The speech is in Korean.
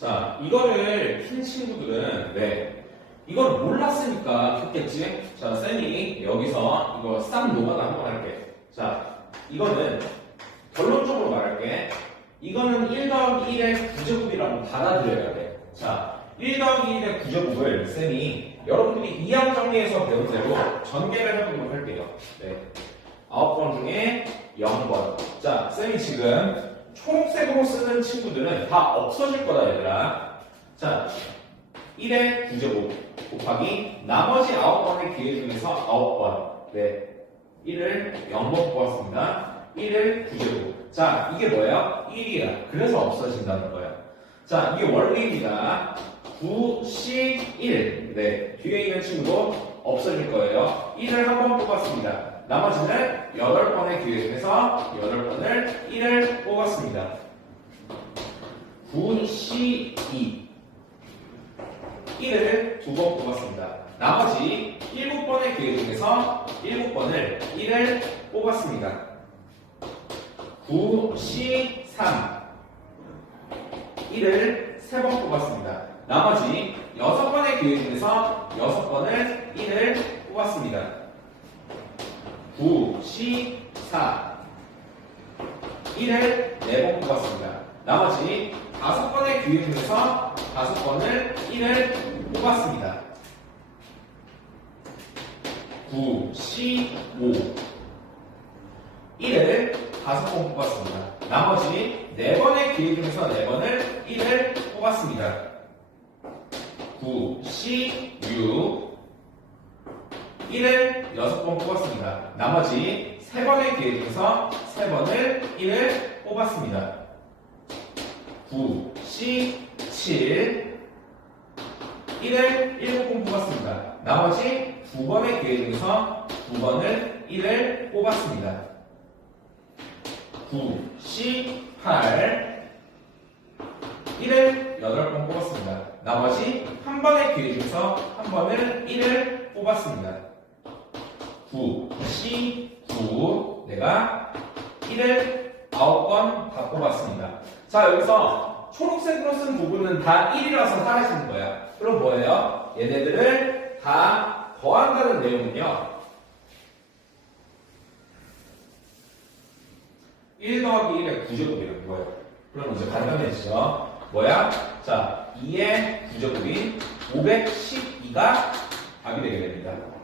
자, 이거를 킨 친구들은 네. 이걸 몰랐으니까 켰겠지? 자, 쌤이 여기서 이거 싹 녹아나 한번 할게. 자, 이거는 결론적으로 말할게. 이거는 1 더하기 1의 구제곱이라고 받아들여야 돼. 자, 1 더하기 1의 구제곱을 쌤이 여러분들이 2항 정리에서 배운 대로 전개를 해보도록 할게요. 네. 9번 중에 0번. 자, 쌤이 지금 초록색으로 쓰는 친구들은 다 없어질 거다, 얘들아. 자, 1의 구제곱 곱하기 나머지 9번의 기회 중에서 9번. 네. 1을 0번 뽑았습니다. 1을 9제곱. 자, 이게 뭐예요? 1이야. 그래서 없어진다는 거예요. 자, 이게 원리입니다. 9, 10, 1. 네. 뒤에 있는 친구도 없어질 거예요. 1을 한 번 뽑았습니다. 나머지는 8 번의 기회 중에서 8번을 1을 뽑았습니다. 9, 10, 2. 1을 두 번 뽑았습니다. 나머지 7번의 기회 중에서 7번을 1을 뽑았습니다. 9, 10, 3. 1을 3번 뽑았습니다. 나머지 6번의 기회 중에서 6번을 1을 뽑았습니다. 9, 10, 4. 1을 4번 뽑았습니다. 나머지 5번의 기회 중에서 5번을 1을 뽑았습니다. 9, 15. 1을 5번 뽑았습니다. 나머지 4번의 기회 중에서 4번을 1을 뽑았습니다. 9, 16. 1을 6번 뽑았습니다. 나머지 3번의 기회 중에서 3번을 1을 뽑았습니다. 9, 17. 1을 7번 뽑았습니다. 나머지 9번의 기회 중에서 9번을 1을 뽑았습니다. 9, 18. 1을 8번 뽑았습니다. 나머지 한 번의 기회 중에서 한 번을 1을 뽑았습니다. 9, 19. 내가 1을 9번 다 뽑았습니다. 자, 여기서 초록색으로 쓴 부분은 다 1이라서 사라지는 거야. 그럼 뭐예요? 얘네들을 다 더한다는 내용은요. 1 더하기 1의 구제곱이라는 거예요. 그럼 이제 간단해지죠. 뭐야? 자, 2의 구제곱인 512가 답이 되게 됩니다.